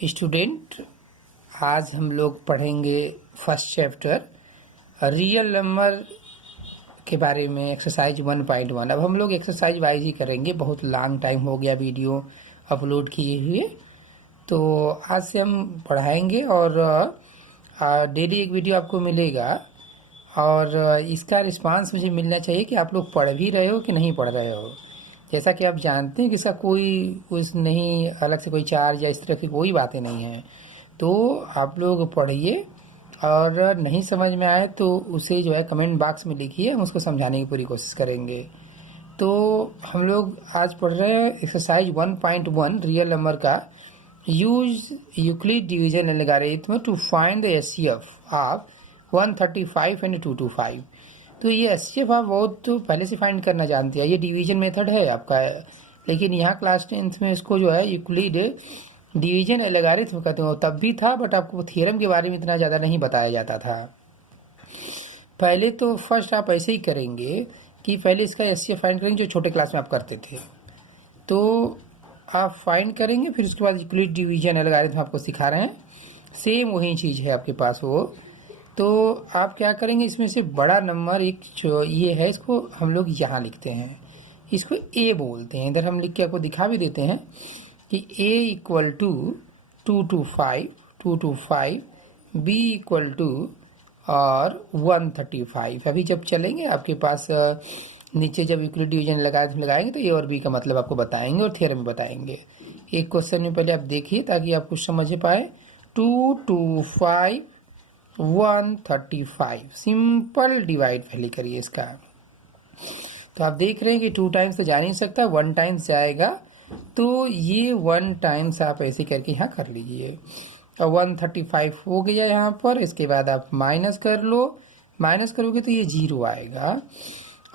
Student, आज हम लोग पढ़ेंगे फर्स्ट चैप्टर रियल नंबर के बारे में, एक्सरसाइज 1.1। अब हम लोग एक्सरसाइज वाइज ही करेंगे, बहुत लॉन्ग टाइम हो गया वीडियो अपलोड किए हुए। तो आज से हम पढ़ाएंगे और डेली एक वीडियो आपको मिलेगा और इसका रिस्पांस मुझे मिलना चाहिए कि आप लोग पढ़ भी रहे हो कि नहीं पढ़ रहे हो। जैसा कि आप जानते हैं कि इसका कोई कुछ नहीं, अलग से कोई चार्ज या इस तरह की कोई बातें नहीं हैं। तो आप लोग पढ़िए और नहीं समझ में आए तो उसे जो है कमेंट बॉक्स में लिखिए, हम उसको समझाने की पूरी कोशिश करेंगे। तो हम लोग आज पढ़ रहे हैं एक्सरसाइज 1.1 रियल नंबर का। Use Euclid division algorithm to find the HCF of 135 and 225। तो ये एचसीएफ आप बहुत तो पहले से फाइंड करना जानते हैं, ये डिवीजन मेथड है आपका, लेकिन यहाँ क्लास 10th में इसको जो है यूक्लिड डिवीजन एल्गोरिथम कहते हैं। तब भी था, बट आपको थ्योरम के बारे में इतना ज़्यादा नहीं बताया जाता था। पहले तो फर्स्ट आप ऐसे ही करेंगे कि पहले इसका एचसीएफ फाइंड करेंगे, जो छोटे क्लास में आप करते थे। तो आप फाइंड करेंगे, फिर उसके बाद यूक्लिड डिवीजन एल्गोरिथम आपको सिखा रहे हैं, सेम वही चीज़ है आपके पास वो। तो आप क्या करेंगे, इसमें से बड़ा नंबर एक जो ये है, इसको हम लोग यहाँ लिखते हैं, इसको ए बोलते हैं। इधर हम लिख के आपको दिखा भी देते हैं कि a equal to 225 b equal to और 135। अभी जब चलेंगे आपके पास नीचे जब यूक्लिड डिवीजन लगाएंगे तो ए और बी का मतलब आपको बताएंगे और थ्योरम बताएंगे। एक क्वेश्चन में पहले आप देखिए ताकि आप कुछ समझ पाए। 225 135 सिंपल डिवाइड पहले करिए इसका। तो आप देख रहे हैं कि 2 टाइम्स तो जा नहीं सकता, 1 टाइम्स जाएगा। तो ये 1 टाइम्स आप ऐसे करके यहाँ कर लीजिए और 135 हो गया यहाँ पर। इसके बाद आप माइनस कर लो, माइनस करोगे तो ये 0 आएगा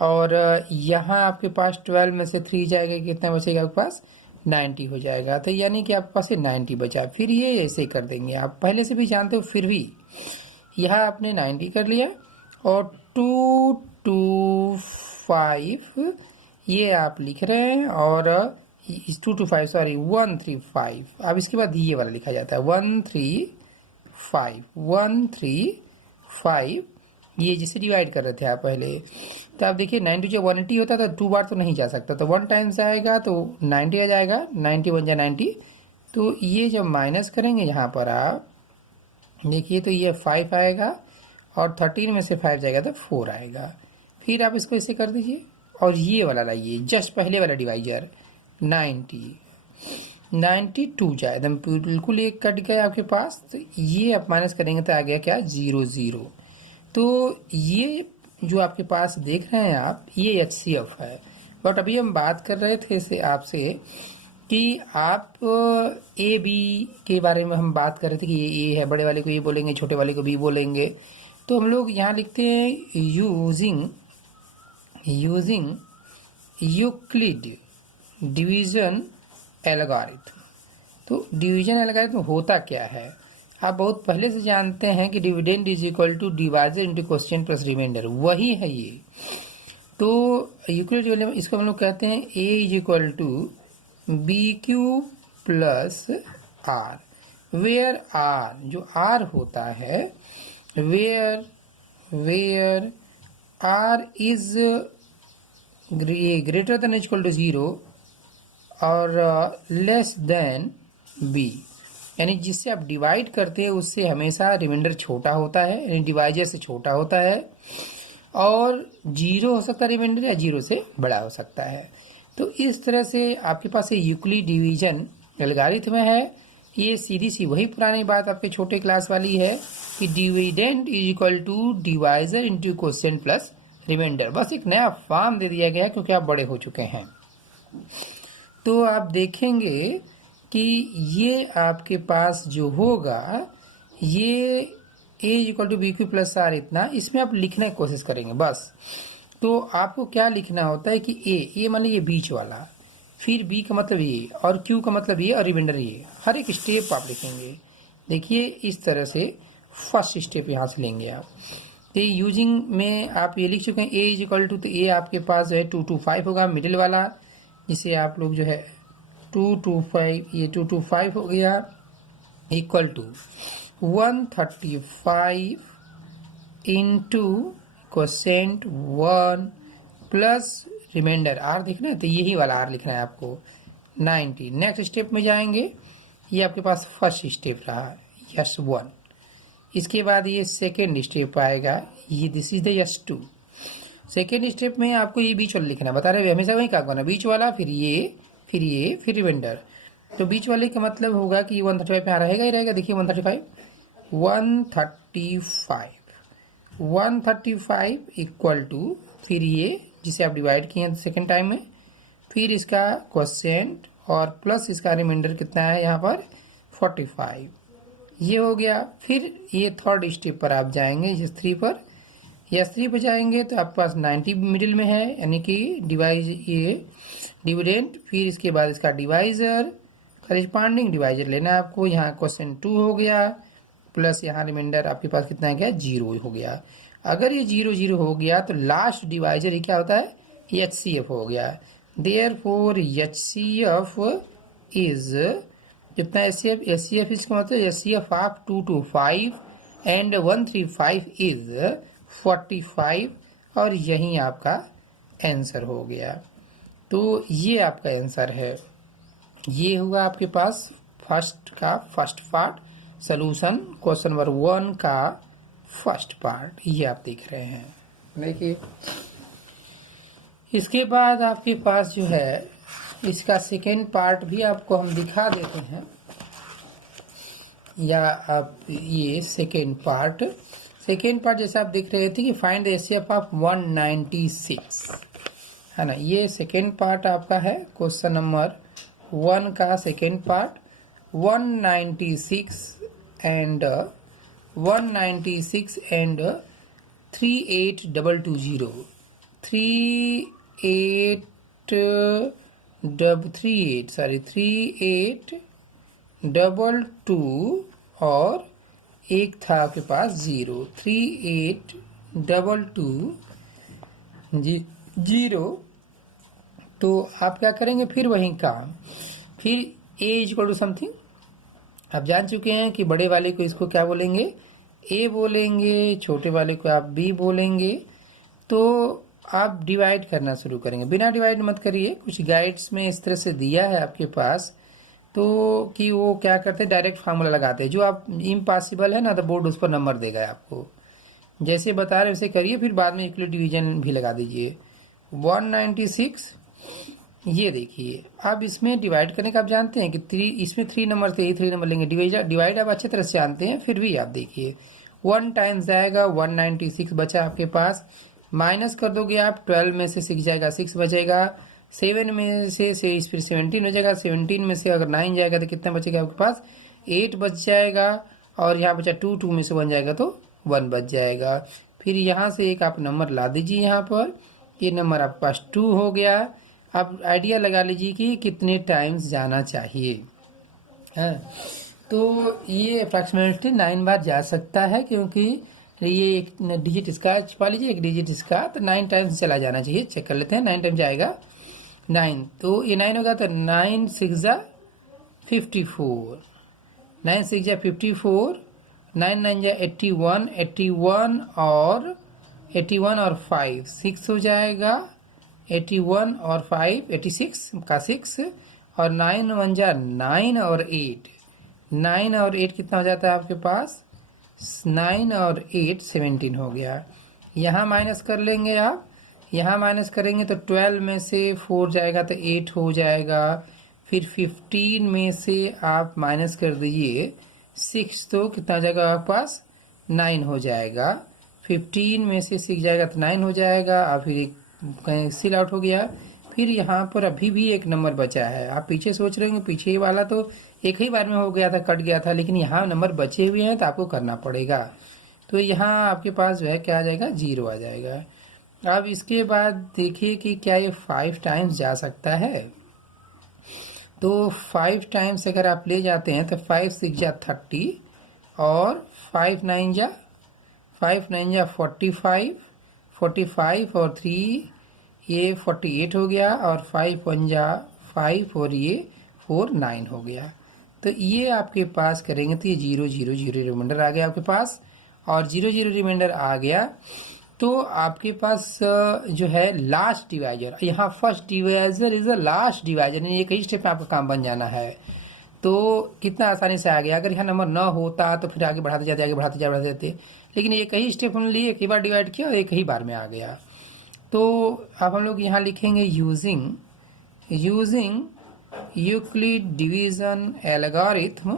और यहाँ आपके पास 12 में से 3 जाएगा, कितना बचेगा आपके पास 90 हो जाएगा। तो यानी कि आपके पास 90 बचा। फिर ये ऐसे कर देंगे, आप पहले से भी जानते हो, फिर भी यहाँ आपने 90 कर लिया और 225 ये आप लिख रहे हैं और 135। अब इसके बाद ये वाला लिखा जाता है 135 ये जिसे डिवाइड कर रहे थे आप पहले। तो आप देखिए 90 जो 180 होता था, 2 बार तो नहीं जा सकता, तो 1 टाइम्स आएगा तो 90 आ जाएगा, 90 1 जा 90। तो ये जब माइनस करेंगे यहाँ पर आप देखिए तो ये 5 आएगा और 13 में से 5 जाएगा तो 4 आएगा। फिर आप इसको ऐसे कर दीजिए और ये वाला लाइए, जस्ट पहले वाला डिवाइजर 92 जाए, एकदम बिल्कुल एक कट गया आपके पास। तो ये आप माइनस करेंगे तो आ गया क्या 0 तो ये जो आपके पास देख रहे हैं आप, ये एचसीएफ है। बट अभी हम बात कर रहे थे से आपसे कि आप ए बी के बारे में हम बात कर रहे थे कि ये ए है, बड़े वाले को ये बोलेंगे, छोटे वाले को बी बोलेंगे। तो हम लोग यहाँ लिखते हैं यूजिंग यूक्लिड डिवीजन एल्गोरिथम। तो डिवीजन एल्गोरिथम होता क्या है, आप बहुत पहले से जानते हैं कि dividend is equal to divisor into question plus remainder, वही है ये। तो यूक्लिड इसको हम लोग कहते हैं A is equal to B Q plus R, where R जो आर होता है, where R is greater than equal to 0 और लेस देन बी, यानी जिससे आप डिवाइड करते हैं उससे हमेशा रिमाइंडर छोटा होता है, यानी डिवाइजर से छोटा होता है, और 0 हो सकता है रिमाइंडर या 0 से बड़ा हो सकता है। तो इस तरह से आपके पास ये यूक्लिड डिवीजन एल्गोरिथम है। ये सीधी सी वही पुरानी बात आपके छोटे क्लास वाली है कि dividend is equal to divisor into quotient plus remainder, बस एक नया फॉर्म दे दिया गया क्योंकि आप बड़े हो चुके हैं। तो आप देखेंगे कि ये आपके पास जो होगा ये a equal to B Q plus R, इतना इसमें आप लिखने की कोशिश करेंगे बस। तो आपको क्या लिखना होता है कि ए मान लीजिए बीच वाला, फिर बी का मतलब ये और क्यू का मतलब ये और रिमाइंडर ये, हर एक स्टेप आप लिखेंगे। देखिए इस तरह से फर्स्ट स्टेप यहाँ से लेंगे आप। तो यूजिंग में आप ये लिख चुके हैं ए इज इक्वल टू, तो ए आपके पास जो है 225 होगा, मिडिल वाला जिसे आप लोग जो है 225, ये 225 हो गया equal to 135 into quotient 1 plus remainder R देखना है, तो यही वाला आर लिखना है आपको 90। नेक्स्ट स्टेप में जाएंगे, ये आपके पास फर्स्ट स्टेप रहा यस 1। इसके बाद ये सेकेंड स्टेप आएगा, ये this is the yes 2। Second step में आपको ये बीच वाला लिखना बता रहे हमेशा वही काम करना, बीच वाला फिर ये फिर रिमाइंडर। तो बीच वाले का मतलब होगा कि 135 यहाँ रहेगा ही रहेगा। देखिए 135 इक्वल टू फिर ये जिसे आप डिवाइड किए हैं सेकेंड टाइम में, फिर इसका क्वोशिएंट और प्लस इसका रिमाइंडर कितना है यहाँ पर 45, ये हो गया। फिर ये थर्ड स्टेप पर आप जाएंगे यस 3 पर। यस 3 पर जाएंगे तो आपके पास 90 मिडिल में है, यानी कि ये डिविडेंड, फिर इसके बाद इसका डिवाइजर, करेस्पॉन्डिंग डिवाइजर लेना है आपको। यहाँ क्वेश्चन 2 हो गया, प्लस यहाँ रिमाइंडर आपके पास कितना है, क्या 0 हो गया। अगर ये 0 हो गया तो लास्ट डिवाइजर ये क्या होता है, HCF हो गया। देयरफॉर HCF इज कितना, HCF इसका मतलब HCF ऑफ 225 एंड 135 इज 45, और यही आपका आंसर हो गया। तो ये आपका आंसर है। ये हुआ आपके पास first part solution, question number 1 का फर्स्ट पार्ट, ये आप देख रहे हैं। देखिए इसके बाद आपके पास जो है इसका सेकेंड पार्ट भी आपको हम दिखा देते हैं, या आप ये सेकेंड पार्ट जैसे आप देख रहे थे कि फाइंड द HCF ऑफ 196 है ना। ये सेकेंड पार्ट आपका है क्वेश्चन नंबर 1 का सेकेंड पार्ट। 196 एंड 3822 और एक था आपके पास 0, 3822 तो आप क्या करेंगे, फिर वही काम, फिर a इक्वल टू समथिंग आप जान चुके हैं कि बड़े वाले को इसको क्या बोलेंगे, a बोलेंगे, छोटे वाले को आप b बोलेंगे। तो आप डिवाइड करना शुरू करेंगे, बिना डिवाइड मत करिए, कुछ गाइड्स में इस तरह से दिया है आपके पास, तो कि वो क्या करते हैं डायरेक्ट फार्मूला लगाते हैं। जो आप इम्पॉसिबल है ना तो बोर्ड उस पर नंबर देगा आपको, जैसे बता रहे वैसे करिए, फिर बाद में इक्वल डिवीजन भी लगा दीजिए। 196 ये देखिए, अब इसमें डिवाइड करने का आप जानते हैं कि 3, इसमें 3 नंबर थे, 3 नंबर लेंगे, डिवाइड आप अच्छी तरह से जानते हैं, फिर भी आप देखिए 1 टाइम्स जाएगा 196 बचा आपके पास, माइनस कर दोगे आप 12 में से 6 जाएगा 6 बचेगा, 7 में से फिर 17 हो जाएगा, 17 में से अगर 9 जाएगा तो कितना बचेगा आपके पास 8 बच जाएगा, और यहाँ बचा 2 में से 1 जाएगा तो 1 बच जाएगा। फिर यहाँ से एक आप नंबर ला दीजिए, यहाँ पर ये नंबर आपके पास 2 हो गया। आप आइडिया लगा लीजिए कि कितने टाइम्स जाना चाहिए है। तो ये अप्रॉक्सीमेटली 9 बार जा सकता है, क्योंकि ये एक डिजिट इसका छुपा लीजिए, एक डिजिट इसका, तो 9 टाइम्स चला जाना चाहिए। चेक कर लेते हैं, 9 टाइम जाएगा 9, तो ये 9 होगा तो 9 6 जा 54, 9 6 जा 54, 9 9 जा 81, 81 और 5 6 हो जाएगा, 81 और 5 86 का 6, और 9 1 जा 9 और 8, 9 और 8 कितना हो जाता है आपके पास, 9 और 8 17 हो गया। यहाँ माइनस कर लेंगे आप, यहाँ माइनस करेंगे तो 12 में से 4 जाएगा तो 8 हो जाएगा, फिर 15 में से आप माइनस कर दीजिए 6, तो कितना हो जाएगा आपके पास 9 हो जाएगा, 15 में से 6 जाएगा तो 9 हो जाएगा, और फिर एक कैंसिल आउट हो गया। फिर यहाँ पर अभी भी एक नंबर बचा है, आप पीछे सोच रहे हैं पीछे वाला तो एक ही बार में हो गया था, कट गया था, लेकिन यहाँ नंबर बचे हुए हैं तो आपको करना पड़ेगा। तो यहाँ आपके पास जो है क्या आ जाएगा, 0 आ जाएगा। अब इसके बाद देखिए कि क्या ये 5 टाइम्स जा सकता है। तो 5 टाइम्स अगर आप ले जाते हैं तो 5 6 जा 30, और 5 9 जा 45 और 3 ये 48 हो गया, और 5 1 जा 5 और ये 4 9 हो गया। तो ये आपके पास करेंगे तो ये 0 0 0 रिमाइंडर आ गया आपके पास, और 0 0 रिमाइंडर आ गया तो आपके पास जो है लास्ट डिवाइजर, यहाँ first divisor is the last divisor, एक ही स्टेप में आपका काम बन जाना है। तो कितना आसानी से आ गया। अगर यहाँ नंबर न होता तो फिर आगे बढ़ाते जाते बढ़ाते जाते, लेकिन एक ही स्टेप हमने लिए, एक ही बार डिवाइड किया और एक ही बार में आ गया। तो अब हम लोग यहाँ लिखेंगे using Euclid division algorithm,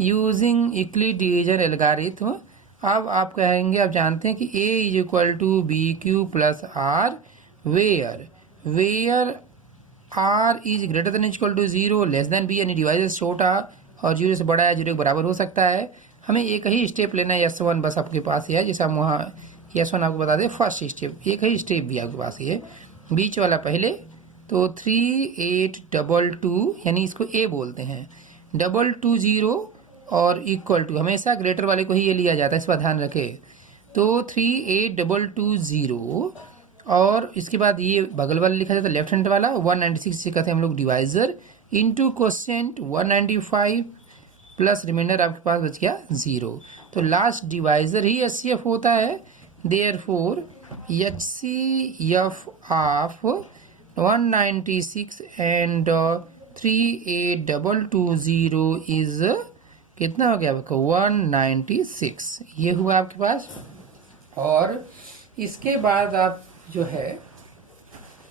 using Euclid division algorithm. अब आप कहेंगे, आप जानते हैं कि a is equal to B Q plus R where r is greater than equal to 0 less than b, यानी डिवाइस छोटा और 0 से बड़ा है, 0 के बराबर हो सकता है। हमें एक ही स्टेप लेना है, S1 बस आपके पास है, जैसे हम वहाँ S1 आपको बता दें फर्स्ट स्टेप, एक ही स्टेप भी आपके पास है, बीच वाला पहले। तो 3822 यानी इसको a बोलते हैं, 220 और इक्वल टू, हमेशा ग्रेटर वाले को ही ये लिया जाता है, इस पर ध्यान रखें। तो 38220 और इसके बाद ये बगल वाला लिखा जाता है लेफ्ट हैंड वाला 196 से कहते हैं हम लोग divisor into quotient 195 plus remainder आपके पास बच गया 0। तो लास्ट डिवाइजर ही HCF होता है। Therefore HCF of 196 and 38220 is कितना हो गया आपका 196, ये हुआ आपके पास। और इसके बाद आप जो है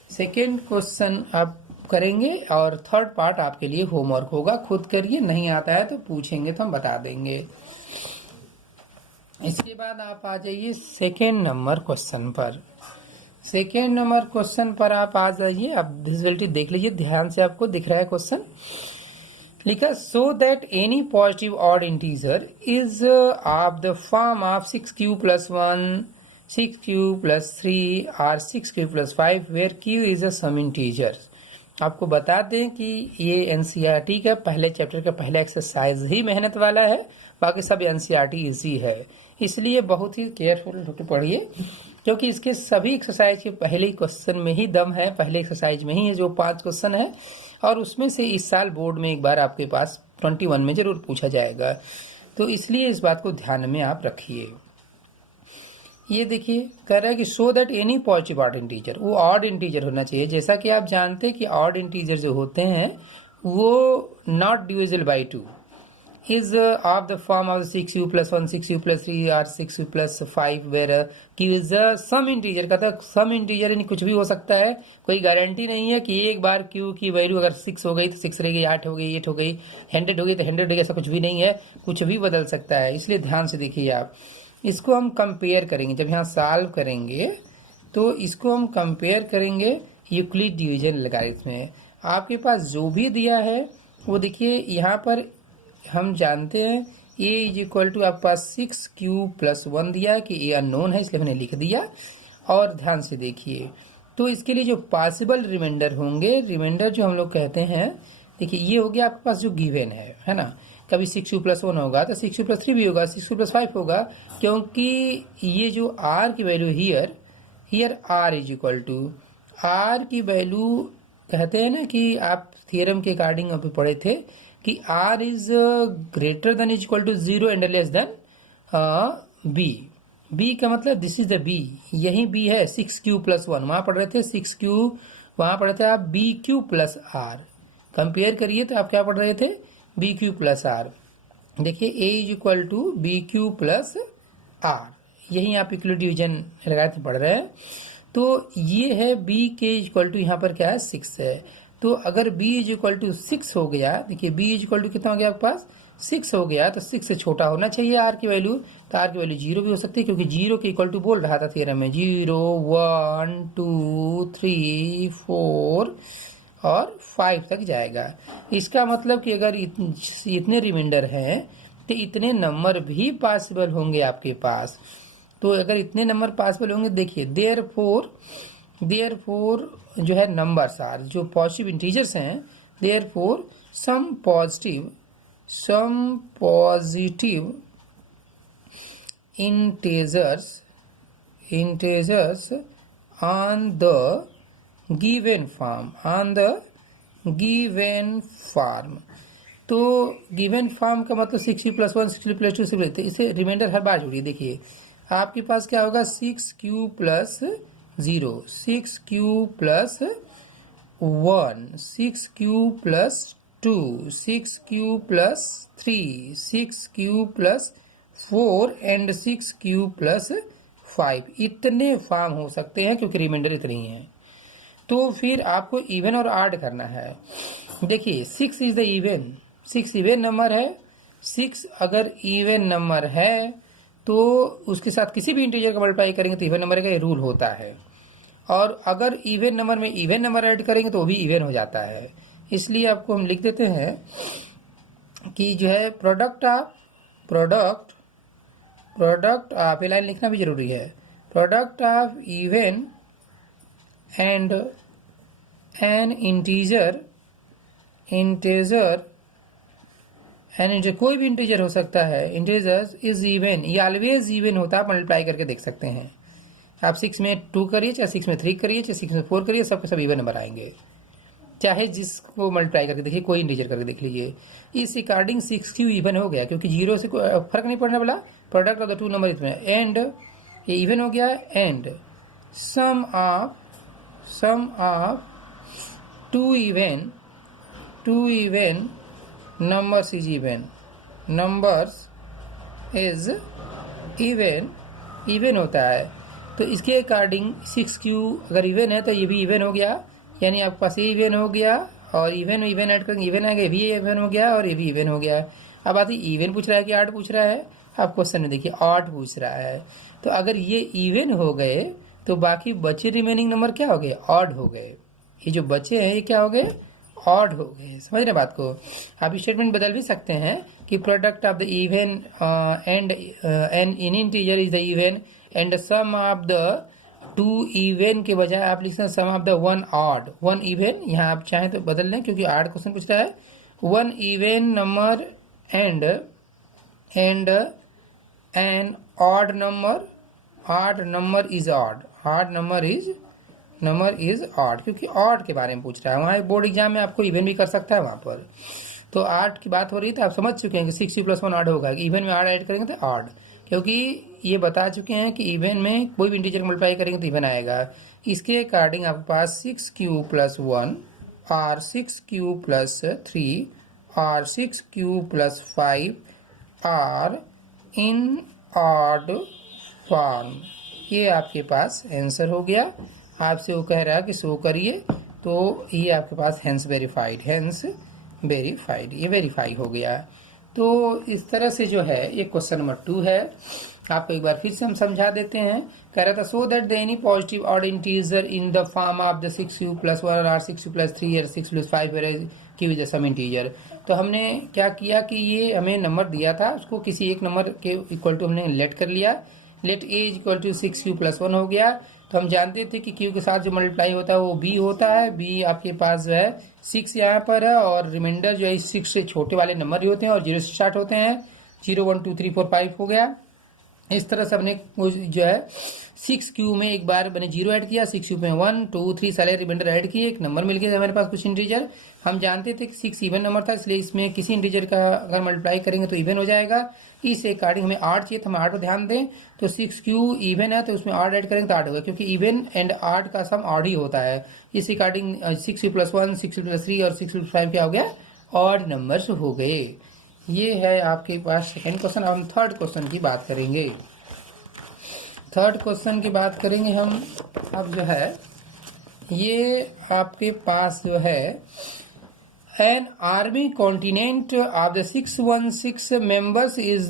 सेकेंड क्वेश्चन आप करेंगे और थर्ड पार्ट आपके लिए होमवर्क होगा, खुद करिए, नहीं आता है तो पूछेंगे तो हम बता देंगे। इसके बाद आप आ जाइए सेकेंड नंबर क्वेश्चन पर। सेकेंड नंबर क्वेश्चन पर आप आ जाइए, आप विजुअलिटी देख लीजिए ध्यान से, आपको दिख रहा है क्वेश्चन लिखा, so that any positive odd integer is of the form of 6q plus 1 6q plus 3 और 6q plus 5 where q is a some integer. आपको बता दें कि ये एनसीईआरटी का पहले चैप्टर का पहला एक्सरसाइज ही मेहनत वाला है, बाकी सब एनसीईआरटी इजी है, इसलिए बहुत ही केयरफुल होकर पढ़िए, क्योंकि इसके सभी एक्सरसाइज के पहले क्वेश्चन में ही दम है, पहले एक्सरसाइज में ही है जो 5 क्वेश्चन है, और उसमें से इस साल बोर्ड में एक बार आपके पास 21 में जरूर पूछा जाएगा, तो इसलिए इस बात को ध्यान में आप रखिए। ये देखिए कह रहा है कि सो that any positive odd integer, वो ऑड इंटीजर होना चाहिए। जैसा कि आप जानते हैं कि ऑड इंटीजर जो होते हैं वो not divisible by 2 is of the form of 6u plus 1 6u plus 3 or 6u plus 5 where q is a sum integer। कहता है सम इंटीजर यानी कुछ भी हो सकता है, कोई गारंटी नहीं है कि एक बार q की वैल्यू अगर 6 हो गई तो 6 रहेगी, 8 हो गई 8 हो गई, 100 हो गई तो 100 हो गई, ऐसा कुछ भी नहीं है, कुछ भी बदल सकता है। इसलिए ध्यान से देखिए आप, इसको हम कंपेयर करेंगे, जब यहाँ सॉल्व करेंगे तो इसको हम कंपेयर करेंगे यूक्लिड डिवीजन एल्गोरिथम में। आपके पास जो भी दिया है वो देखिए, यहाँ पर हम जानते हैं a इज इक्वल टू आपके पास 6q प्लस 1 दिया है कि a अननोन है, इसलिए मैंने लिख दिया। और ध्यान से देखिए, तो इसके लिए जो पॉसिबल रिमाइंडर होंगे, रिमाइंडर जो हम लोग कहते हैं, देखिए ये हो गया आपके पास जो गिवन है ना, कभी 6q प्लस 1 होगा तो 6q प्लस 3 भी होगा, 6q प्लस 5 होगा, क्योंकि ये जो r की value here r is equal to, r की वैल्यू कहते हैं ना कि आप थियरम के अकॉर्डिंग अभी पढ़े थे कि r is greater than is equal to 0 and less than b। b का मतलब दिस इज द b, यही b है 6q प्लस 1, वहां पढ़ रहे थे 6q, वहां पढ़ रहे थे आप bq प्लस r, कंपेयर करिए तो आप क्या पढ़ रहे थे bq प्लस r। देखिए a is equal to bq plus r, यही आप इक्वल डिवीजन लगाए पढ़ रहे हैं। तो ये है b के इक्वल टू यहाँ पर क्या है 6 है, तो अगर b इज इक्वल टू 6 हो गया, देखिए b इज इक्वल टू कितना हो गया आपके पास 6 हो गया, तो 6 से छोटा होना चाहिए r की वैल्यू, तो r की वैल्यू 0 भी हो सकती है, क्योंकि 0 के इक्वल टू बोल रहा था थ्योरम में 0 1 2 3 4 और 5 तक जाएगा। इसका मतलब कि अगर इतने रिमाइंडर हैं तो इतने नंबर भी पॉसिबल होंगे आपके पास। तो अगर इतने नंबर पॉसिबल होंगे, देखिए देयरफॉर जो है नंबर्स आर जो पॉजिटिव इंटीजर्स हैं, therefore some positive integers on the given form तो गिवन फॉर्म का मतलब 6 प्लस 1 6 प्लस 2 6 तो इसे रिमाइंडर हर बार जोड़िए। देखिए आपके पास क्या होगा 6q plus 0 6q plus 1 6q plus 2 6q plus 3 6q plus 4 and 6q plus 5। इतने फॉर्म हो सकते हैं क्योंकि रिमाइंडर इतने ही हैं। तो फिर आपको इवन और ऑड करना है। देखिए 6 is the even, 6 even number है। 6 अगर इवन नंबर है तो उसके साथ किसी भी इंटीजर का मल्टीप्लाई करेंगे तो इवन नंबर का ये रूल होता है। और अगर इवन नंबर में इवन नंबर ऐड करेंगे तो वो भी इवन हो जाता है। इसलिए आपको हम लिख देते हैं कि जो है प्रोडक्ट ऑफ ये लाइन लिखना भी जरूरी है। Product of even and N integer कोई भी इंटीजर हो सकता है, इंटीजर इज इवन, ये ऑलवेज इवन होता है। आप मल्टीप्लाई करके देख सकते हैं। आप 6 में 2 करिए, चाहे 6 में 3 करिए, चाहे 6 में 4 करिए, सबके सब इवन नंबर आएंगे। चाहे जिसको मल्टीप्लाई करके देखिए, कोई इंटीजर करके देख लीजिए। इस अकॉर्डिंग 6q इवन हो गया क्योंकि 0 से कोई फर्क नहीं पड़ने वाला। Product of the two number इसमें एंड ये इवन हो गया। And sum of two even numbers is even होता है। तो इसके अकॉर्डिंग 6q अगर इवन है तो ये भी इवन हो गया, यानी आपके पास ये इवन हो गया और इवन ऐड करेंगे इवन आएगा, ये भी इवन हो गया और ये भी इवन हो गया। अब आती इवन पूछ रहा है कि ऑड पूछ रहा है। आप क्वेश्चन में देखिए ऑड पूछ रहा है। तो अगर ये इवन हो गए तो बाकी बचे रिमेनिंग नंबर क्या हो गए, ऑड हो गए। ये जो बचे हैं ये क्या हो गए, ऑड हो गए। समझ रहे बात को। आप स्टेटमेंट बदल भी सकते हैं कि product of the even and an in integer is the even and sum of the two even के बजाय आप लिख सकते हैं sum of the one odd, one even. यहाँ आप चाहें तो बदल लें क्योंकि ऑड क्वेश्चन पूछ रहा है। One even number and an odd number is odd number is odd, क्योंकि ऑड के बारे में पूछ रहा है। वहाँ बोर्ड एग्जाम में आपको इवन भी कर सकता है वहाँ पर। तो ऑड की बात हो रही है तो आप समझ चुके हैं कि 6 प्लस 1 ऑड होगा। इवन में ऑड ऐड करेंगे तो ऑड, क्योंकि ये बता चुके हैं कि इवन में कोई भी इंटीजर मल्टीप्लाई करेंगे तो इवन आएगा। इसके अकॉर्डिंग आपके पास 6q प्लस 1 और 6q प्लस 3 और 6q प्लस 5 और इन ऑड फॉर्म। ये आपके पास आंसर हो गया। आपसे वो कह रहा है कि शो करिए, तो ये आपके पास हेंस वेरीफाइड, ये वेरीफाई हो गया। तो इस तरह से जो है ये क्वेश्चन नंबर 2 है। आपको एक बार फिर से हम समझा देते हैं। कह रहा था so that the any positive odd integer in the form of the 6q plus 1 और 6q प्लस 3 और 6 प्लस 5 की वजह सम इंटीजर। तो हमने क्या किया कि ये हमें नंबर दिया था, उसको किसी एक नंबर के इक्वल टू हमने लेट कर लिया। Let A equal to 6q plus 1 हो गया। तो हम जानते थे कि q के साथ जो मल्टीप्लाई होता है वो b होता है। b आपके पास जो है 6 यहाँ पर है और रिमाइंडर जो है 6 से छोटे वाले नंबर ही होते हैं और 0 से स्टार्ट होते हैं। 0 1 2 3 4 5 हो गया। इस तरह से हमने जो है 6q में एक बार मैंने 0 ऐड किया, 6q में 1 2 3 सारे रिमाइंडर ऐड किए, एक नंबर मिल गया हमारे पास कुछ इंटीजर। हम जानते थे कि 6 इवन नंबर था, इसलिए इसमें किसी इंटीजर का अगर मल्टीप्लाई करेंगे तो इवन हो जाएगा। इस अकॉर्डिंग हमें 8 चाहिए, तो हम 8 पर ध्यान दें। तो 6q इवन है तो उसमें 8 ऐड करेंगे तो 8 होगा, क्योंकि इवन एंड 8 का सम ऑड ही होता है। इस according 6q plus 1 6q plus 3 और 6 प्लस 5 क्या हो गया, ऑड नंबर्स हो गए। ये है आपके पास सेकेंड क्वेश्चन। अब हम थर्ड क्वेश्चन की बात करेंगे। थर्ड क्वेश्चन की बात करेंगे हम। अब जो है ये आपके पास जो है an army continent of the 616 members is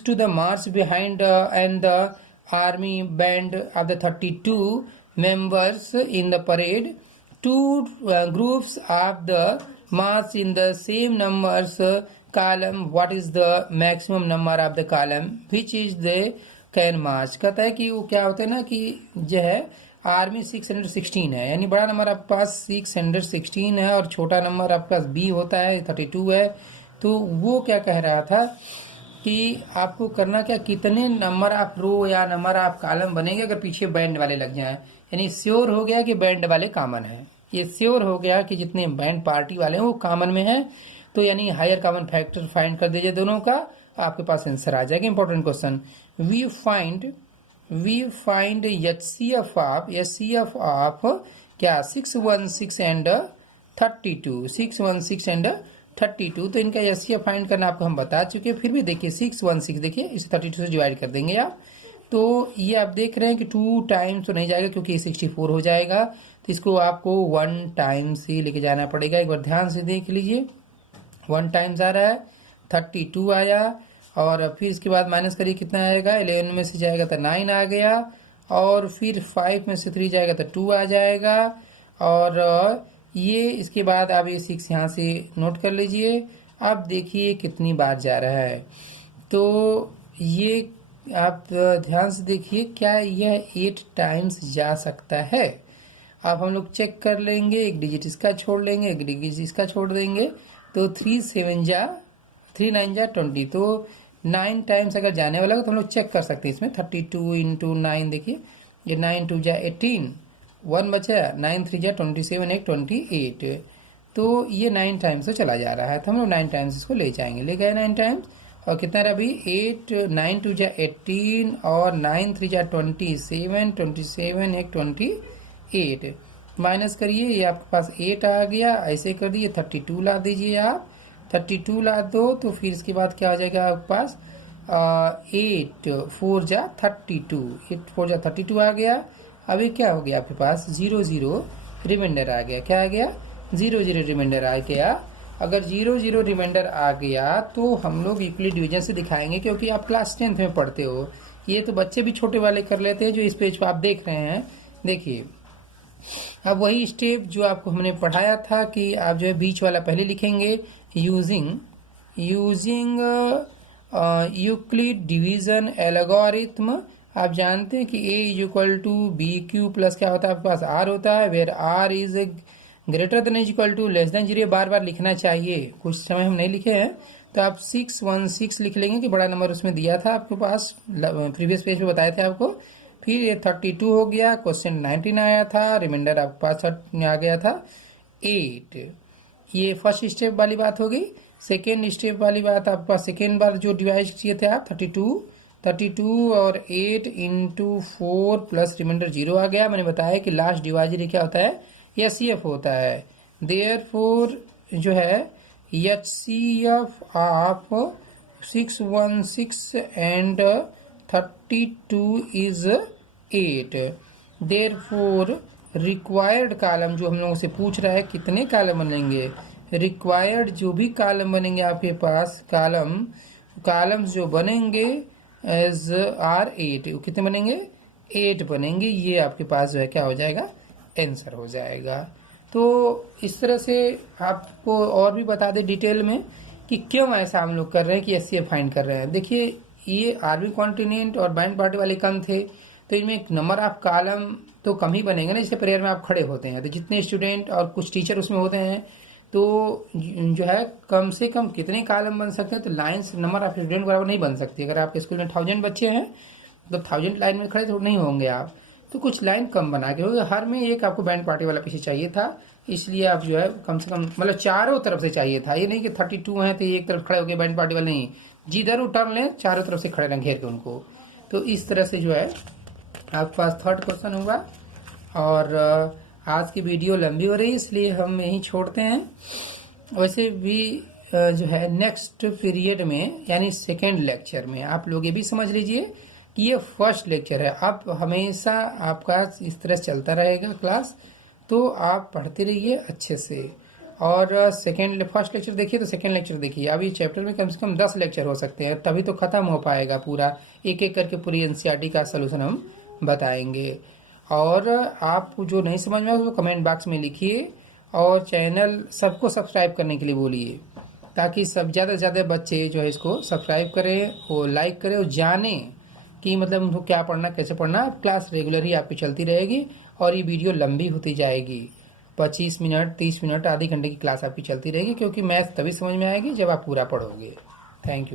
to the march behind and the army band of the 32 members in the parade. Two groups of the march in the same numbers column. What is the maximum number of the column which is the can march? कहता है कि वो क्या होता है ना कि जो है आर्मी 616 है, यानी बड़ा नंबर आपके पास 616 है और छोटा नंबर आपके पास बी होता है 32 है। तो वो क्या कह रहा था कि आपको करना क्या, कितने नंबर आप रो या नंबर आप कॉलम बनेंगे अगर पीछे बैंड वाले लग जाएं। यानी श्योर हो गया कि बैंड वाले कॉमन है, ये श्योर हो गया कि जितने बैंड पार्टी वाले हैं वो कॉमन में है। तो यानी हायर कॉमन फैक्टर फाइंड कर दीजिए दोनों का, आपके पास आंसर आ जाएगा। Important question, we find HCF of क्या 616 एंड 32, 616 एंड 32। तो इनका HCF फाइंड करना आपको हम बता चुके हैं। फिर भी देखिए 616, देखिए इसे 32 से डिवाइड कर देंगे आप, तो ये आप देख रहे हैं कि 2 टाइम्स तो नहीं जाएगा क्योंकि 64 हो जाएगा, तो इसको आपको 1 टाइम्स ही लेके जाना पड़ेगा। एक बार ध्यान से देख लीजिए, 1 टाइम्स आ रहा है, 32 आया, और फिर इसके बाद माइनस करिए कितना आएगा, 11 में से जाएगा तो 9 आ गया, और फिर 5 में से 3 जाएगा तो 2 आ जाएगा, और ये इसके बाद आप ये 6 यहाँ से नोट कर लीजिए। अब देखिए कितनी बार जा रहा है, तो ये आप ध्यान से देखिए, क्या यह 8 टाइम्स जा सकता है। अब हम लोग चेक कर लेंगे, एक डिजिट इसका छोड़ लेंगे, एक डिजिट इसका छोड़ देंगे, तो 3 9 जा 20, तो 9 टाइम्स अगर जाने वाला हो तो हम लोग चेक कर सकते हैं इसमें। 32 इंटू 9, देखिए ये 9 2 जा 18, 1 बचा, 9 3 जा 27, 1 28, तो ये 9 टाइम्स से चला जा रहा है, तो हम लोग 9 टाइम्स इसको ले जाएंगे। ले गए 9 टाइम्स, और कितना रहा अभी 8, 9 2 जा 18, और 9 3 जा 27, 27 1 28, माइनस करिए, ये आपके पास 8 आ गया। ऐसे कर दिए 32 ला दीजिए आप, 32 ला दो, तो फिर इसके बाद क्या हो जाएगा आपके पास 8 4 जा 32, 8 4 जा 32 आ गया। अभी क्या हो गया आपके पास 0 0 रिमाइंडर आ गया, क्या आ गया 0 0 रिमाइंडर आ गया। अगर 0 0 रिमाइंडर आ गया तो हम लोग यूक्लिड डिवीजन से दिखाएंगे, क्योंकि आप क्लास 10th में पढ़ते हो, ये तो बच्चे भी छोटे वाले कर लेते हैं जो इस पेज पर आप देख रहे हैं। देखिए अब वही स्टेप जो आपको हमने पढ़ाया था कि आप जो है बीच वाला पहले लिखेंगे, यूजिंग यूक्लिड डिवीजन एल्गोरिथम। आप जानते हैं कि A equal to B Q plus क्या होता है आपके पास R होता है, where R is greater than equal to less than 0, बार बार लिखना चाहिए, कुछ समय हम नहीं लिखे हैं, तो आप 616 लिख लेंगे कि बड़ा नंबर उसमें दिया था आपके पास, प्रीवियस पेज पे बताए थे आपको। फिर ये 32 हो गया, क्वेश्चन 19 आया था, रिमाइंडर आपके पास आ गया था 8। ये फर्स्ट स्टेप वाली बात हो गई। सेकेंड स्टेप वाली बात आपके पास, सेकेंड बार जो डिवाइड किए थे आप 32 और 8 इंटू 4 प्लस रिमाइंडर 0 आ गया। मैंने बताया कि लास्ट डिवाइजर क्या होता है, HCF होता है। देयरफॉर जो है HCF of 616 and 32 is 8। Therefore required column जो हम लोगों से पूछ रहा है कितने कॉलम बनेंगे, रिक्वायर्ड जो भी कॉलम बनेंगे आपके पास, कॉलम्स जो बनेंगे एज आर 8, कितने बनेंगे 8 बनेंगे। ये आपके पास जो है क्या हो जाएगा, आंसर हो जाएगा। तो इस तरह से आपको और भी बता दें डिटेल में कि क्यों ऐसा हम लोग कर रहे हैं कि HCF फाइंड कर रहे हैं। देखिए ये आर्मी कॉन्टिनेंट और बैंड पार्टी वाले कम थे, तो इनमें एक नंबर ऑफ कॉलम तो कम ही बनेंगे ना, जैसे प्रेयर में आप खड़े होते हैं तो जितने स्टूडेंट और कुछ टीचर उसमें होते हैं, तो जो है कम से कम कितने कॉलम बन सकते हैं, तो लाइन्स नंबर ऑफ स्टूडेंट बराबर नहीं बन सकती। अगर आपके स्कूल में 1000 बच्चे हैं तो 1000 लाइन में खड़े तो नहीं होंगे आप, तो कुछ लाइन कम बना के होगा। हर में एक आपको बैंड पार्टी वाला पीछे चाहिए था, इसलिए आप जो है कम से कम मतलब चारों तरफ से चाहिए था। ये नहीं कि 32 हैं तो एक तरफ खड़े होकर बैंड पार्टी वाले, नहीं, जिधर टर्न लें चारों तरफ से खड़े रहें घेर के उनको। तो इस तरह से जो है आपके पास थर्ड क्वेश्चन होगा। और आज की वीडियो लंबी हो रही है इसलिए हम यहीं छोड़ते हैं। वैसे भी जो है नेक्स्ट पीरियड में यानी सेकेंड लेक्चर में आप लोग ये भी समझ लीजिए कि ये फर्स्ट लेक्चर है। आप हमेशा आपका इस तरह चलता रहेगा क्लास, तो आप पढ़ते रहिए अच्छे से। और फर्स्ट लेक्चर देखिए तो सेकेंड लेक्चर देखिए। अब ये चैप्टर में कम से कम 10 लेक्चर हो सकते हैं, तभी तो खत्म हो पाएगा पूरा, एक एक करके पूरी NCERT का सोल्यूशन हम बताएंगे। और आप जो नहीं समझ में आए वो कमेंट बॉक्स में लिखिए, और चैनल सबको सब्सक्राइब करने के लिए बोलिए, ताकि सब ज़्यादा से ज़्यादा बच्चे जो है इसको सब्सक्राइब करें और लाइक करें और जाने कि मतलब उनको क्या पढ़ना कैसे पढ़ना। क्लास रेगुलर ही आपकी चलती रहेगी और ये वीडियो लंबी होती जाएगी, 25 मिनट 30 मिनट आधे घंटे की क्लास आपकी चलती रहेगी, क्योंकि मैथ तभी समझ में आएगी जब आप पूरा पढ़ोगे। Thank you.